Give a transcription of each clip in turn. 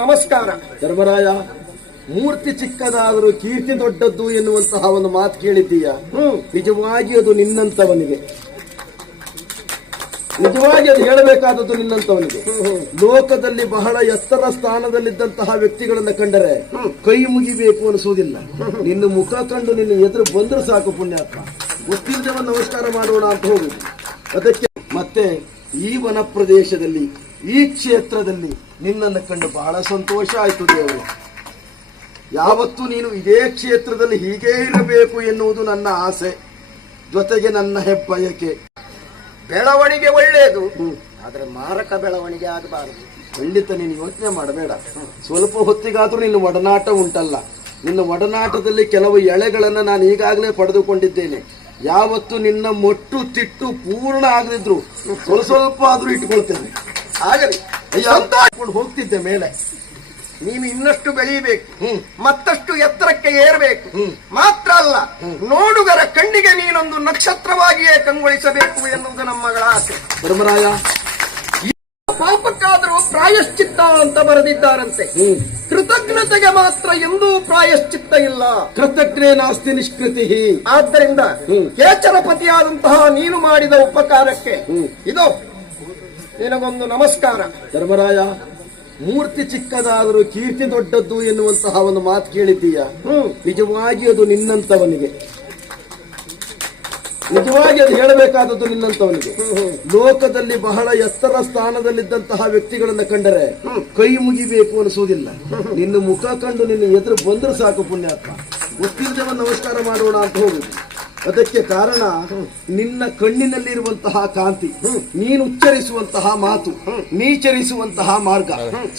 ನಮಸ್ಕಾರ. ಧರ್ಮರಾಯ ಮೂರ್ತಿ ಚಿಕ್ಕದಾದರೂ ಕೀರ್ತಿ ದೊಡ್ಡದ್ದು ಎನ್ನುವಂತಹ ಒಂದು ಮಾತು ಕೇಳಿದ್ದೀಯ? ನಿಜವಾಗಿ ಅದು ನಿನ್ನಂತವನಿಗೆ. ನಿಜವಾಗಿ ಅದು ಹೇಳಬೇಕಾದದ್ದು ನಿನ್ನಂತವನಿಗೆ. ಲೋಕದಲ್ಲಿ ಬಹಳ ಎತ್ತರ ಸ್ಥಾನದಲ್ಲಿದ್ದಂತಹ ವ್ಯಕ್ತಿಗಳನ್ನ ಕಂಡರೆ ಕೈ ಮುಗಿಬೇಕು ಅನಿಸುವುದಿಲ್ಲ ನಿನ್ನ ಮುಖ ಕಂಡು ನಿನ್ನ ಎದುರು ಬಂದರೂ ಸಾಕು ಪುಣ್ಯಾತ್ಮ. ಗೊತ್ತಿಲ್ಲದವನ್ನ ನಮಸ್ಕಾರ ಮಾಡೋಣ ಅಂತ ಹೋಗುದು. ಅದಕ್ಕೆ ಮತ್ತೆ ಈ ವನ ಪ್ರದೇಶದಲ್ಲಿ ಈ ಕ್ಷೇತ್ರದಲ್ಲಿ ನಿನ್ನನ್ನು ಕಂಡು ಬಹಳ ಸಂತೋಷ ಆಯಿತು ದೇವರು. ಯಾವತ್ತೂ ನೀನು ಇದೇ ಕ್ಷೇತ್ರದಲ್ಲಿ ಹೀಗೇ ಇರಬೇಕು ಎನ್ನುವುದು ನನ್ನ ಆಸೆ. ಜೊತೆಗೆ ನನ್ನ ಹೆಬ್ಬಯಕೆ. ಬೆಳವಣಿಗೆ ಒಳ್ಳೆಯದು ಆದರೆ ಮಾರಕ ಬೆಳವಣಿಗೆ ಆಗಬಾರದು. ಖಂಡಿತ ನೀನು ಯೋಚನೆ ಮಾಡಬೇಡ. ಸ್ವಲ್ಪ ಹೊತ್ತಿಗಾದರೂ ನಿನ್ನ ಒಡನಾಟ ಉಂಟಲ್ಲ. ನಿನ್ನ ಒಡನಾಟದಲ್ಲಿ ಕೆಲವು ಎಳೆಗಳನ್ನು ನಾನು ಈಗಾಗಲೇ ಪಡೆದುಕೊಂಡಿದ್ದೇನೆ. ಯಾವತ್ತು ನಿನ್ನ ಮೊಟ್ಟು ತಿಟ್ಟು ಪೂರ್ಣ ಆಗದಿದ್ರು ಸ್ವಲ್ಪ ಸ್ವಲ್ಪ ಆದ್ರೂ ಇಟ್ಕೊಳ್ತೇನೆ. ಆಗಲಿ. ಅಯ್ಯೋ. ಅಂತ ಹಾಕೊಂಡು ಹೋಗ್ತಿದ್ದೆ ಮೇಲೆ ನೀನು ಇನ್ನಷ್ಟು ಬೆಳೆಯಬೇಕು. ಮತ್ತಷ್ಟು ಎತ್ತರಕ್ಕೆ ಏರಬೇಕು. ಮಾತ್ರ ಅಲ್ಲ ನೋಡುಗರ ಕಣ್ಣಿಗೆ ನೀನೊಂದು ನಕ್ಷತ್ರವಾಗಿಯೇ ಕಂಗೊಳಿಸಬೇಕು ಎನ್ನುವುದು ನಮ್ಮಗಳ ಆಸೆ. ಧರ್ಮರಾಯ ಪಾಪಕ್ಕಾದರೂ ಪ್ರಾಯಶ್ಚಿತ್ತ ಅಂತ ಬರೆದಿದ್ದಾರಂತೆ. ಕೃತಜ್ಞತೆಗೆ ಮಾತ್ರ ಎಂದೂ ಪ್ರಾಯಶ್ಚಿತ್ತ ಇಲ್ಲ. ಕೃತಜ್ಞೆ ನಾಸ್ತಿ ನಿಷ್ಕೃತಿ ಆದ್ದರಿಂದ. ಕೇಚರಪತಿಯಾದಂತಹ ನೀನು ಮಾಡಿದ ಉಪಕಾರಕ್ಕೆ. ಇದು ನಿನಗೊಂದು ನಮಸ್ಕಾರ. ಧರ್ಮರಾಯ ಮೂರ್ತಿ ಚಿಕ್ಕದಾದರೂ ಕೀರ್ತಿ ದೊಡ್ಡದ್ದು ಎನ್ನುವಂತಹ ಒಂದು ಮಾತು ಕೇಳಿದ್ದೀಯ? ನಿಜವಾಗಿ ಅದು ನಿನ್ನಂತವನಿಗೆ. ನಿಜವಾಗಿ ಅದು ಹೇಳಬೇಕಾದದ್ದು ನಿನ್ನಂತವನಿಗೆ. ಲೋಕದಲ್ಲಿ ಬಹಳ ಎತ್ತರ ಸ್ಥಾನದಲ್ಲಿದ್ದಂತಹ ವ್ಯಕ್ತಿಗಳನ್ನ ಕಂಡರೆ ಕೈ ಮುಗಿಬೇಕು ಅನಿಸುವುದಿಲ್ಲ. ನಿನ್ನ ಮುಖ ಕಂಡು ನಿನ್ನ ಎದುರು ಬಂದರೂ ಸಾಕು ಪುಣ್ಯಾತ್ಮ. ಗೊತ್ತಿಲ್ಲದೆ ನಮಸ್ಕಾರ ಮಾಡೋಣ ಅಂತ ಹೋಗುದು. ಅದಕ್ಕೆ ಕಾರಣ ನಿನ್ನ ಕಣ್ಣಿನಲ್ಲಿರುವಂತಹ ಕಾಂತಿ, ನೀನು ಉಚ್ಚರಿಸುವಂತಹ ಮಾತು, ನೀಚರಿಸುವಂತಹ ಮಾರ್ಗ.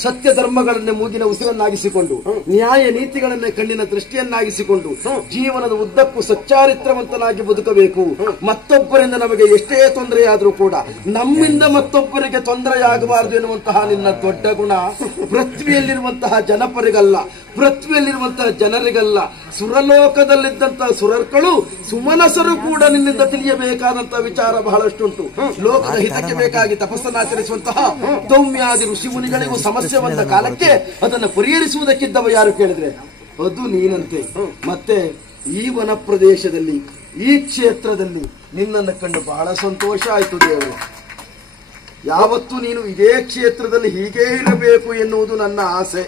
ಸತ್ಯ ಧರ್ಮಗಳನ್ನೇ ಮೂಗಿನ ಉಸಿರನ್ನಾಗಿಸಿಕೊಂಡು, ನ್ಯಾಯ ನೀತಿಗಳನ್ನೇ ಕಣ್ಣಿನ ದೃಷ್ಟಿಯನ್ನಾಗಿಸಿಕೊಂಡು, ಜೀವನದ ಉದ್ದಕ್ಕೂ ಸಚ್ಚಾರಿತ್ರವಂತನಾಗಿ ಬದುಕಬೇಕು. ಮತ್ತೊಬ್ಬರಿಂದ ನಮಗೆ ಎಷ್ಟೇ ತೊಂದರೆಯಾದರೂ ಕೂಡ ನಮ್ಮಿಂದ ಮತ್ತೊಬ್ಬರಿಗೆ ತೊಂದರೆಯಾಗಬಾರದು ಎನ್ನುವಂತಹ ನಿನ್ನ ದೊಡ್ಡ ಗುಣ. ಪೃಥ್ವಿಯಲ್ಲಿರುವಂತಹ ಜನಪರಿಗಲ್ಲ, ಪೃಥ್ವಿಯಲ್ಲಿರುವಂತಹ ಜನರಿಗಲ್ಲ. ಸುರಲೋಕದಲ್ಲಿದ್ದಂತಹ ಸುರರ್ಕಳು ಸುಮನಸರು ಕೂಡ ನಿನ್ನಿಂದ ತಿಳಿಯಬೇಕಾದಂತಹ ವಿಚಾರ ಬಹಳಷ್ಟುಂಟು. ಲೋಕದ ಹಿತಕ್ಕೆ ಬೇಕಾಗಿ ತಪಸ್ಸನ್ನಾಚರಿಸುವಂತಹ ದೌಮ್ಯಾದಿ ಋಷಿ ಮುನಿಗಳಿಗೂ ಸಮಸ್ಯೆ ಬಂದ ಕಾಲಕ್ಕೆ ಅದನ್ನು ಪರಿಹರಿಸುವುದಕ್ಕಿದ್ದವ ಯಾರು ಕೇಳಿದ್ರೆ? ಅದು ನೀನಂತೆ. ಮತ್ತೆ ಈ ವನ ಪ್ರದೇಶದಲ್ಲಿ ಈ ಕ್ಷೇತ್ರದಲ್ಲಿ ನಿನ್ನನ್ನು ಕಂಡು ಬಹಳ ಸಂತೋಷ ಆಯಿತು ದೇವರು. ಯಾವತ್ತೂ ನೀನು ಇದೇ ಕ್ಷೇತ್ರದಲ್ಲಿ ಹೀಗೇ ಇರಬೇಕು ಎನ್ನುವುದು ನನ್ನ ಆಸೆ.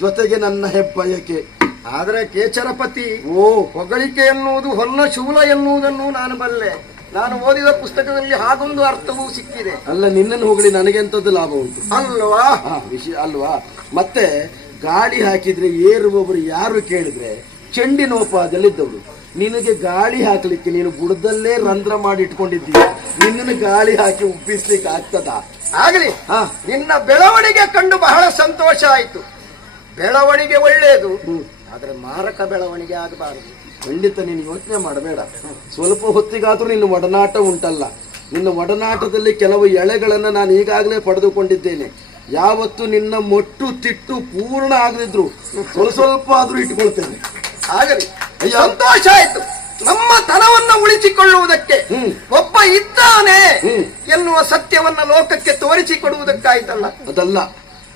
ಜೊತೆಗೆ ನನ್ನ ಹೆಬ್ಬಯಕೆ. ಆದರೆ ಕೇಚರಪತಿ ಓ ಹೊಗಳಿಕೆ ಎನ್ನುವುದು ಹೊನ್ನ ಶೂಲ ಎನ್ನುವುದನ್ನು ನಾನು ಬಲ್ಲೆ. ನಾನು ಓದಿದ ಪುಸ್ತಕದಲ್ಲಿ ಹಾಗೊಂದು ಅರ್ಥವೂ ಸಿಕ್ಕಿದೆ. ಅಲ್ಲ ನಿನ್ನನ್ನು ಹೊಗಳಿ ನನಗೆಂತದ್ದು ಲಾಭ ಉಂಟು? ಅಲ್ವಾ? ವಿಷಯ ಅಲ್ವಾ? ಮತ್ತೆ ಗಾಳಿ ಹಾಕಿದ್ರೆ ಏರುವವರು ಯಾರು ಕೇಳಿದ್ರೆ ಚೆಂಡಿನೋಪಾದಲ್ಲಿದ್ದವರು. ನಿನಗೆ ಗಾಳಿ ಹಾಕಲಿಕ್ಕೆ ನೀನು ಬುಡದಲ್ಲೇ ರಂಧ್ರ ಮಾಡಿ ಇಟ್ಕೊಂಡಿದ್ದೀಯ. ನಿನ್ನನ್ನು ಗಾಳಿ ಹಾಕಿ ಉಪ್ಪಿಸ್ಲಿಕ್ಕೆ ಆಗ್ತದಾ? ಆಗಲಿ. ಹಾ. ನಿನ್ನ ಬೆಳವಣಿಗೆ ಕಂಡು ಬಹಳ ಸಂತೋಷ ಆಯಿತು. ಬೆಳವಣಿಗೆ ಒಳ್ಳೆಯದು ಆದ್ರೆ ಮಾರಕ ಬೆಳವಣಿಗೆ ಆಗಬಾರದು. ಖಂಡಿತ ನೀನು ಯೋಚನೆ ಮಾಡಬೇಡ. ಸ್ವಲ್ಪ ಹೊತ್ತಿಗಾದರೂ ನಿನ್ನ ಒಡನಾಟ ಉಂಟಲ್ಲ. ನಿನ್ನ ಒಡನಾಟದಲ್ಲಿ ಕೆಲವು ಎಳೆಗಳನ್ನು ನಾನು ಈಗಾಗಲೇ ಪಡೆದುಕೊಂಡಿದ್ದೇನೆ. ಯಾವತ್ತು ನಿನ್ನ ಮೊಟ್ಟು ತಿಟ್ಟು ಪೂರ್ಣ ಆಗದಿದ್ರು ಸ್ವಲ್ಪ ಸ್ವಲ್ಪ ಆದ್ರೂ ಇಟ್ಕೊಳ್ತೇನೆ. ಆಗಲಿ. ಸಂತೋಷ ಆಯ್ತು. ನಮ್ಮ ತನವನ್ನ ಉಳಿಸಿಕೊಳ್ಳುವುದಕ್ಕೆ. ಒಬ್ಬ ಇದ್ದಾನೆ. ಎನ್ನುವ ಸತ್ಯವನ್ನ ಲೋಕಕ್ಕೆ ತೋರಿಸಿಕೊಡುವುದಕ್ಕಾಯ್ತಲ್ಲ. ಅದಲ್ಲ.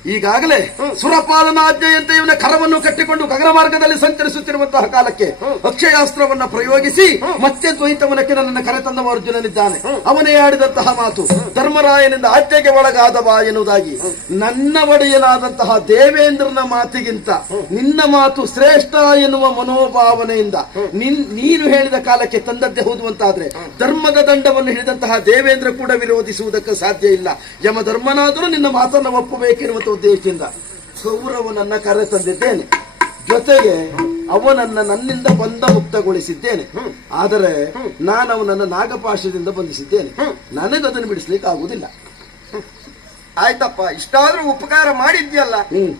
ಈಗಾಗಲೇ ಸುರಪಾಲನಾಜ್ಞೆಯಂತೆ ಇವನ ಕರವನ್ನು ಕಟ್ಟಿಕೊಂಡು ಗಗನ ಮಾರ್ಗದಲ್ಲಿ ಸಂಚರಿಸುತ್ತಿರುವಂತಹ ಕಾಲಕ್ಕೆ ಅಕ್ಷಯಾಸ್ತ್ರವನ್ನ ಪ್ರಯೋಗಿಸಿ ಮತ್ತೆ ದ್ವೈತವನಕ್ಕೆ ನನ್ನನ್ನು ಕರೆತಂದ ಅರ್ಜುನನಿದ್ದಾನೆ ಅವನೇ ಆಡಿದಂತಹ ಮಾತು ಧರ್ಮರಾಯನಿಂದ ಆಜ್ಞೆಗೆ ಒಳಗಾದವ ಎನ್ನುವುದಾಗಿ. ನನ್ನ ಒಡೆಯನಾದಂತಹ ದೇವೇಂದ್ರನ ಮಾತಿಗಿಂತ ನಿನ್ನ ಮಾತು ಶ್ರೇಷ್ಠ ಎನ್ನುವ ಮನೋಭಾವನೆಯಿಂದ ನಿನ್ ನೀನು ಹೇಳಿದ ಕಾಲಕ್ಕೆ ತಂದದ್ದೇ ಹೋದುವಂತಾದ್ರೆ ಧರ್ಮದ ದಂಡವನ್ನು ಹಿಡಿದಂತಹ ದೇವೇಂದ್ರ ಕೂಡ ವಿರೋಧಿಸುವುದಕ್ಕೆ ಸಾಧ್ಯ ಇಲ್ಲ. ಯಮ ಧರ್ಮನಾದರೂ ನಿನ್ನ ಮಾತನ್ನು ಒಪ್ಪಬೇಕೆನ್ನುವಂತ ಉದ್ದೇಶದಿಂದ ಕೌರವನನ್ನ ಕರೆ ತಂದಿದ್ದೇನೆ ಜೊತೆಗೆ ಅವನನ್ನ ನನ್ನಿಂದ ಬಂಧ ಮುಕ್ತಗೊಳಿಸಿದ್ದೇನೆ ಆದರೆ ನಾನು ಅವನನ್ನ ನಾಗಪಾಶದಿಂದ ಬಂಧಿಸಿದ್ದೇನೆ. ನನಗದನ್ನು ಬಿಡಿಸ್ಲಿಕ್ಕೆ ಆಗುದಿಲ್ಲ ಆಯ್ತಪ್ಪ ಇಷ್ಟಾದ್ರೂ ಉಪಕಾರ ಮಾಡಿದ್ಯಲ್ಲ? ಹ್ಮ್.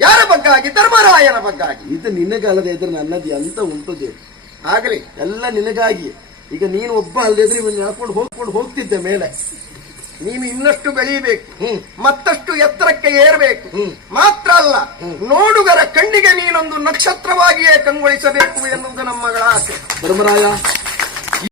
ಯಾರ ಬಗ್ಗಾಗಿ? ಧರ್ಮರಾಯನ ಬಗ್ಗಾಗಿ? ಇದು ನಿನಗಲ್ಲದೆ ಇದ್ರೆ ನನ್ನದು ಎಂತ ಉಂಟು ದೇವ್ ಆಗಲಿ. ಎಲ್ಲ ನಿನಗಾಗಿ ಈಗ ನೀನು ಒಬ್ಬ ಅಲ್ಲದಿದ್ರೆ ಇವನ್ನ ಹಾಕೊಂಡು ಹೋಗ್ಕೊಂಡು ಹೋಗ್ತಿದ್ದೆ ಮೇಲೆ ನೀನು ಇನ್ನಷ್ಟು ಬೆಳೆಯಬೇಕು. ಮತ್ತಷ್ಟು ಎತ್ತರಕ್ಕೆ ಏರಬೇಕು. ಮಾತ್ರ ಅಲ್ಲ ನೋಡುಗರ ಕಣ್ಣಿಗೆ ನೀನೊಂದು ನಕ್ಷತ್ರವಾಗಿಯೇ ಕಂಗೊಳಿಸಬೇಕು ಎನ್ನುವುದು ನಮ್ಮಗಳ ಆಸೆ ಧರ್ಮರಾಯ